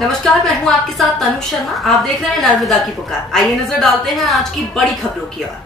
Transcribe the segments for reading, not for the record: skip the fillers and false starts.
नमस्कार, मैं हूं आपके साथ तनु शर्मा। आप देख रहे हैं नर्मदा की पुकार। आइए नजर डालते हैं आज की बड़ी खबरों की ओर।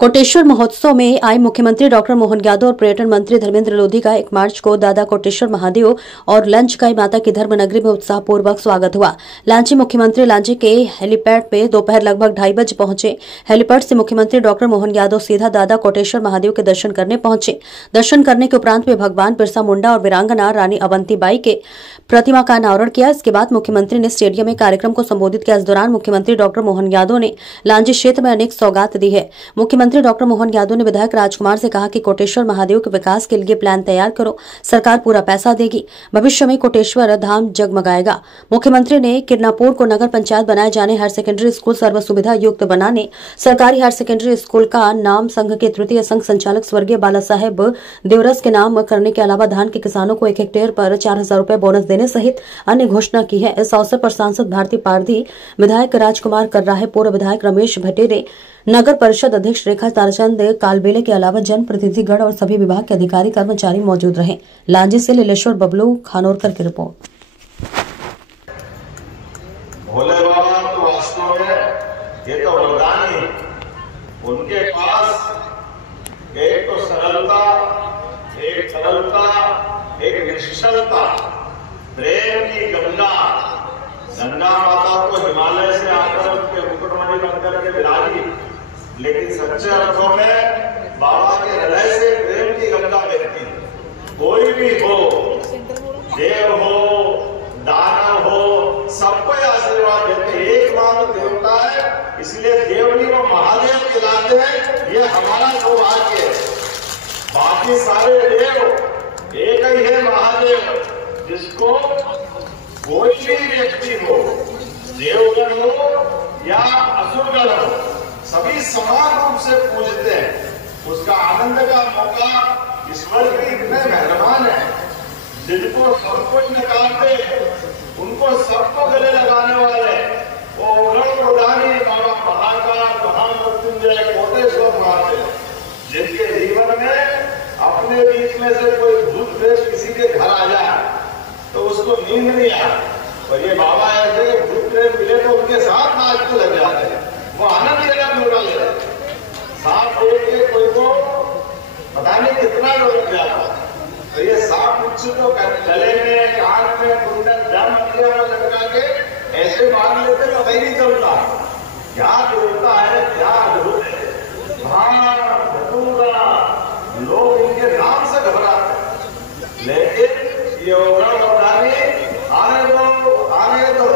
कोटेश्वर महोत्सव में आए मुख्यमंत्री डॉक्टर मोहन यादव और पर्यटन मंत्री धर्मेंद्र लोधी का 1 मार्च को दादा कोटेश्वर महादेव और लंचकाई माता की धर्मनगरी में उत्साहपूर्वक स्वागत हुआ। लांची मुख्यमंत्री लांची के हेलीपैड में दोपहर लगभग 2:30 बजे पहुंचे। हेलीपैड से मुख्यमंत्री डॉक्टर मोहन यादव सीधा दादा कोटेश्वर महादेव के दर्शन करने पहुंचे। दर्शन करने के उपरांत वे भगवान बिरसा मुंडा और वीरांगना रानी अवंतीबाई के प्रतिमा का अनावरण किया। इसके बाद मुख्यमंत्री ने स्टेडियम में कार्यक्रम को संबोधित किया। इस दौरान मुख्यमंत्री डॉक्टर मोहन यादव ने लांजी क्षेत्र में अनेक सौगात दी है। मुख्यमंत्री डॉक्टर मोहन यादव ने विधायक राजकुमार से कहा कि कोटेश्वर महादेव के विकास के लिए प्लान तैयार करो, सरकार पूरा पैसा देगी, भविष्य में कोटेश्वर धाम जगमगाएगा। मुख्यमंत्री ने किरनापुर को नगर पंचायत बनाए जाने, हायर सेकेंडरी स्कूल सर्व सुविधा युक्त बनाने, सरकारी हायर सेकेंडरी स्कूल का नाम संघ के तृतीय संघ संचालक स्वर्गीय बाला साहेब देवरस के नाम करने के अलावा धान के किसानों को 1 हेक्टेयर पर 4000 रुपए बोनस देने सहित अन्य घोषणा की है। इस अवसर पर सांसद भारती पारधी, विधायक राजकुमार कर्राहे, पूर्व विधायक रमेश भटेरे, नगर परिषद अध्यक्ष रेखा ताराचंद कालबेले के अलावा जनप्रतिनिधिगण और सभी विभाग के अधिकारी कर्मचारी मौजूद रहे। लांजी से लीलेश्वर बबलू खानोरकर की रिपोर्ट। भोले बाबा तो वास्तव में ये तो वरदान ही, उनके पास एक तो सरलता, एक निश्चलता, प्रेम की गंगा माता को हिमालय से आकर के मुकुटमणि बनकर के विराजी, लेकिन सच्चे अर्थों में बाबा के हृदय से प्रेम की गंगा बहती। कोई भी हो, देव हो, दानव हो, सबको आशीर्वाद देते। एकमात्र देवता है, इसलिए देवनी को महादेव खिलाते हैं। ये हमारा सौभाग्य है। बाकी सारे देव एक ही है, महादेव, जिसको कोई भी व्यक्ति हो, देवगण हो या असुरगण हो, सभी समान रूप से पूजते हैं। उसका आनंद का मौका ईश्वर भी इतने मेहरबान है, जिनको सबको नकारते, उनको सबको गले लगाने वाले वो उग्र प्रधानी बाबा महाकाल, महामृत्युंजय, कोटेश्वर महादेव, जिनके जीवन में अपने बीच में से कोई भूत प्रेत किसी के घर आ जाए तो उसको नींद नहीं आए, और ये बाबा ऐसे भूत प्रेत मिले तो उनके साथ नाचते लग जाते हैं। वो आनंद लेना पूरा ले सांप देख के कोई को पता नहीं कितना लोग जाता, तो ये सांप मुझसे तो गले में, कान में, कुंडल, जान में लटका के ऐसे मार लेते, पता ही नहीं चलता क्या देवता है, क्या अद्भुत है। लोग इनके नाम से घबराते हैं, लेकिन ये आने दो,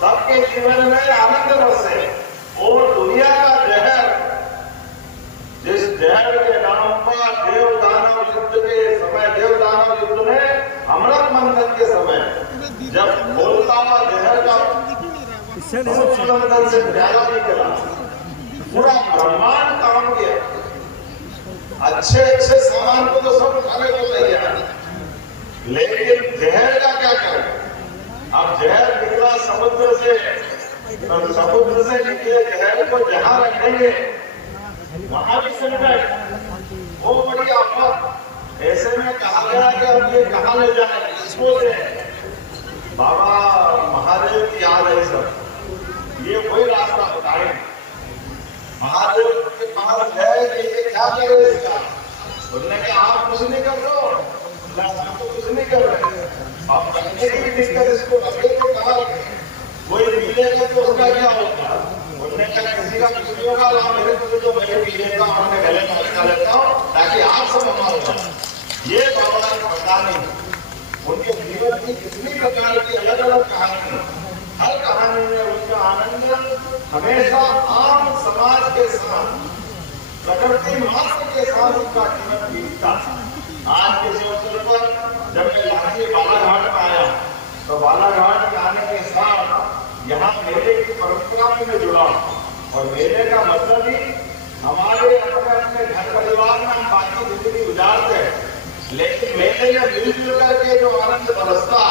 सबके जीवन में आनंद बरसे। और दुनिया का जहर, जिस जहर के नाम पर देव दानव युद्ध के समय, देव दानव युद्ध में अमृत मंथन के समय जब बोलता हुआ जहर का मंथन से ज्यादा निकला, पूरा ब्रह्मांड काम किया। अच्छे सामान को तो सब खाने को तैयार, लेकिन जहर का क्या करें। अब जहर निकला समुद्र से, समुद्र से निकले जहर को जहां रखेंगे वहां भी संकट, वो बड़ी आफत। ऐसे में कहा गया कि अब ये कहां ले जाए, किसको दे। बाबा महादेव की याद है सब, ये वही रास्ता बताएंगे। महादेव के पास है कि ये क्या करे इसका, बोलने के आप कुछ नहीं कर रहे हो, कुछ नहीं कर रहे, आप करने की दिक्कत, इसको अकेले को कहा कोई मिलेगा तो उसका क्या होगा। बोलने का किसी का कुछ नहीं होगा, मेरे को तो मैं पी लेता हूँ, अपने गले में लगा लेता हूँ ताकि आप सब हमारा। ये बाबा का पता नहीं, उनके जीवन की कितनी प्रकार की अलग अलग कहानी, हर कहानी में उनका आनंद हमेशा आम समाज के साथ, प्रकृति मात्र के साथ उनका जीवन बीतता। आज के अवसर पर जब मैं लांजी बालाघाट में आया, तो बालाघाट में आने के साथ यहाँ मेले की परंपरा में मैं जुड़ा, और मेले का मतलब ही हमारे अपने घर परिवार में हम बाकी जिंदगी गुजारते हैं, लेकिन मेले में मिलजुल करके जो आनंद बरसता,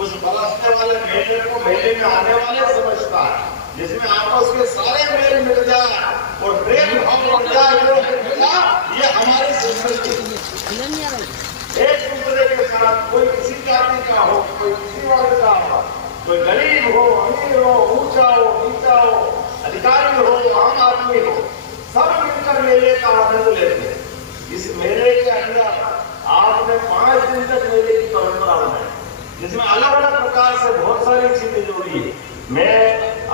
उस बरसने वाले मेले को मेले में आने वाले समझता है, जिसमें आपस के सारे मेल मिल जाए और प्रेम भाव बढ़ जाए, ये हमारी संस्कृति। एक दूसरे के साथ, कोई किसी जाति का हो, कोई किसी वर्ग का कोई गरीब हो, अमीर हो, ऊंचा हो, नीचा हो, अधिकारी हो, आम आदमी हो, सब मिलकर मेले का आनंद लेते हैं। इस मेले के अंदर आज में 5 दिन तक मेले की परंपरा बनाई, जिसमें अलग अलग प्रकार से बहुत सारी चीजें जुड़ी है। मैं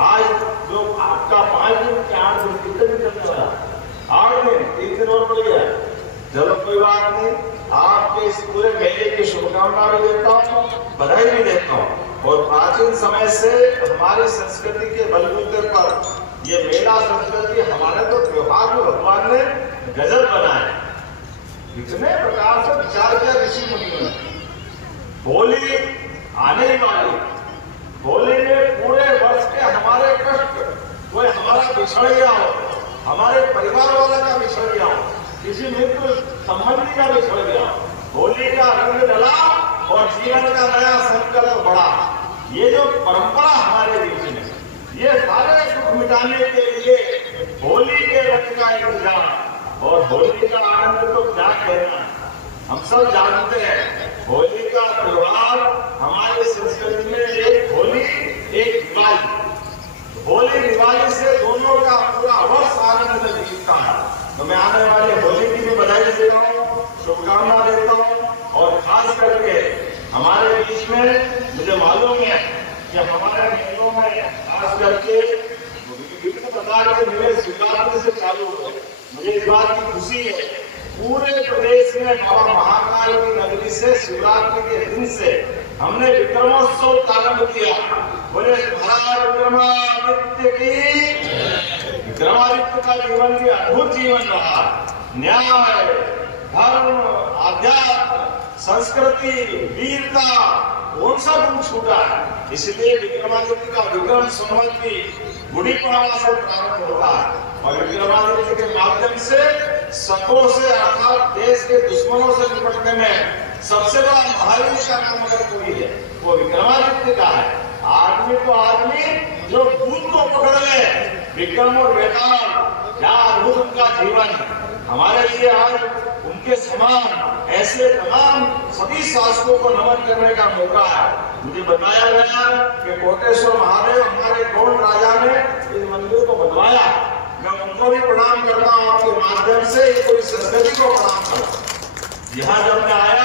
आज जो आपका 5 दिन के 8 दिन कितने दिन चलने वाला, 8 दिन, 3 दिन और बढ़ गया, चलो कोई बात नहीं। आपके इस पूरे मेले की शुभकामना भी देता हूँ, बधाई भी देता हूँ। और प्राचीन समय से हमारी संस्कृति के बलबूते पर ये मेला संस्कृति, हमारे तो त्योहार में भगवान ने गजब बनाए, इतने प्रकार से विचार किया ऋषि मुनियों ने। होली आने वाली, होली में पूरे वर्ष के हमारे कष्ट, कोई हमारा बिछड़ गया हो, हमारे परिवार वाला का बिछड़ गया हो, किसी मित्र संबंधी का बिछड़ गया, होली का रंग डला और जीवन का नया संकल्प बढ़ा। ये जो परंपरा हमारे बीच में, ये सारे दुख मिटाने के लिए होली के रंग का इंतजाम और होली का आनंद तो क्या कहना, हम सब जानते हैं। होली का त्योहार हमारी संस्कृति में एक होली, एक दिवाली। होली दिवाली से दोनों का पूरा वर्ष आनंद में बीतता है। तो मैं आने वाले होली की भी बधाई देता हूँ, शुभकामना देता हूँ। और खास करके हमारे बीच में मुझे मालूम है कि हमारे मेलों में खास करके विभिन्न प्रकार के मेले शिवरात्रि से चालू हो गए। मुझे इस बात की खुशी है, पूरे प्रदेश में बाबा महाकाल की नगरी से शिवरात्रि के दिन से हमने विक्रमोत्सव प्रारंभ किया। बोले महाराज विक्रमादित्य की, विक्रमादित्य का जीवन भी अद्भुत जीवन रहा। न्याय, धर्म, आध्यात्म, संस्कृति, वीरता, कौन सा गुण छूटा है। इसलिए विक्रमादित्य का विक्रम संवत भी गुड़ी पड़वा से प्रारंभ होता है और विक्रमादित्य के माध्यम से शत्रुओं से अर्थात देश के दुश्मनों से निपटने में सबसे बड़ा महावीर का नाम अगर कोई है वो विक्रमादित्य का है। आदमी तो आदमी जो भूत को पकड़ ले, विक्रम और बेताल, क्या अद्भुत उनका जीवन। हमारे लिए आज उनके समान ऐसे तमाम सभी शासकों को नमन करने का मौका है। मुझे बताया गया कि कोटेश्वर महादेव हमारे गौड़ राजा ने इस मंदिर को बनवाया। मैं उनको भी प्रणाम करता हूँ आपके माध्यम से, पूरी संस्कृति को प्रणाम करता हूँ। यहाँ जब मैं आया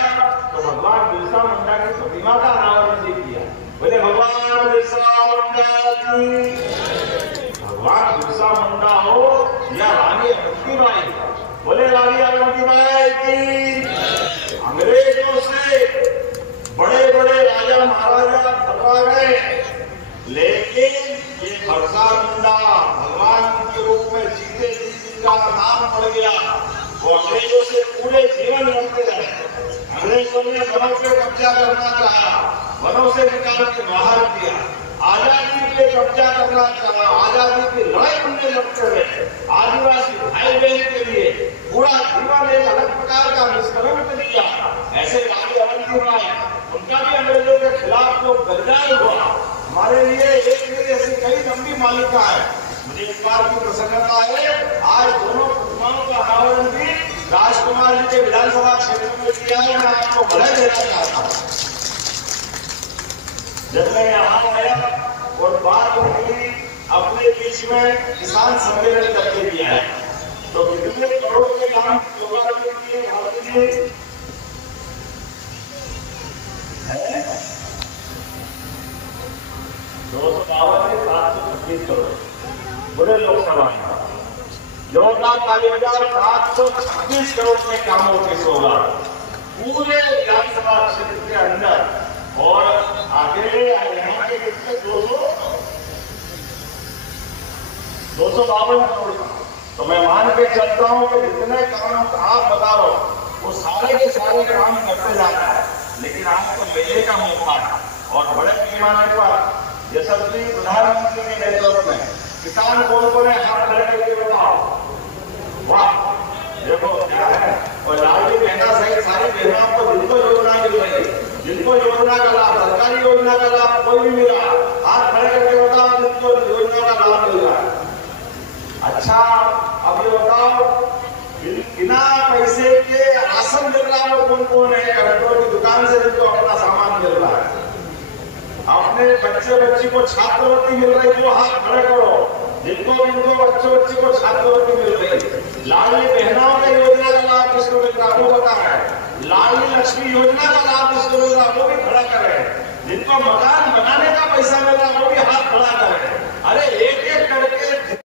तो भगवान बिरसा मुंडा की प्रतिमा का अनावरण भी किया। बोले भगवान बिरसा मुंडा की, भगवान बिरसा मुंडा हो या रानी अवंतीबाई, बोले रानी अवंतीबाई की। अंग्रेजों से बड़े बड़े राजा महाराजा भगवा गए, लेकिन ये बिरसा मुंडा भगवान के रूप में जीते जी जिनका नाम पड़ गया, वो अंग्रेजों से पूरे जीवन लड़ते रहे। अंग्रेजों ने वनों पे कब्जा करना चाहा, वनों से निकाल के बाहर किया, आजादी पे कब्जा करना चाहा, आजादी की लड़ाई उनने लड़ते रहे। आदिवासी भाई बहन के लिए पूरा जीवन एक अलग प्रकार का निष्कर्म कर दिया। ऐसे रानी अवंतीबाई, उनका भी अंग्रेजों के खिलाफ जो गरजान हुआ, हमारे लिए एक ऐसी कई लंबी मालिका है। मुझे इस बात की प्रसन्नता है, आज दोनों प्रतिमाओं का अनावरण भी राजकुमार जी के विधानसभा क्षेत्र में किया है। मैं आपको बधाई देना चाहता हूँ। जब मैं यहाँ आया और बात हुई अपने बीच में किसान सम्मेलन करके दिया है, तो कितने करोड़ के काम किए भारत जी 252,726 करोड़ बुरे लोकसभा में, योजना 40,726 करोड़ के कामों की सौगात पूरे विधानसभा क्षेत्र के अंदर। और आगे यहाँ के कितने 252 करोड़ का। तो मैं मान के चलता हूँ कि जितने काम आप बताओ वो सारे के सारे काम करते जाना है। लेकिन आपको मेले का मौका है और बड़े पैमाने पर यशस्वी प्रधानमंत्री के नेतृत्व में किसान कौन है हाथ खड़े करके बताओ। वाह, देखो क्या है। और लाडली बहना सहित सारी बहनों को जिनको योजना मिल रही, जिनको योजना का लाभ, सरकारी योजना का लाभ कोई भी मिला, हाथ खड़े करके बताओ जिनको योजना का लाभ मिल रहा है। अच्छा, अब ये बताओ बिना पैसे के राशन मिल रहा है वो कौन कौन है? कलेक्टरों की दुकान से जिनको अपना सामान मिल रहा है, अपने बच्चे बच्ची को छात्रवृत्ति मिल रही वो हाथ खड़े करो, जिनको बच्चे बच्ची को छात्रवृत्ति मिल रही। लाडली बहनों का योजना का लाभ किसको मिल रहा वो बता रहे हैं। लाडली लक्ष्मी योजना का लाभ किसको मिल रहा वो भी खड़ा कर रहे हैं। जिनको मकान बनाने का पैसा मिल रहा वो भी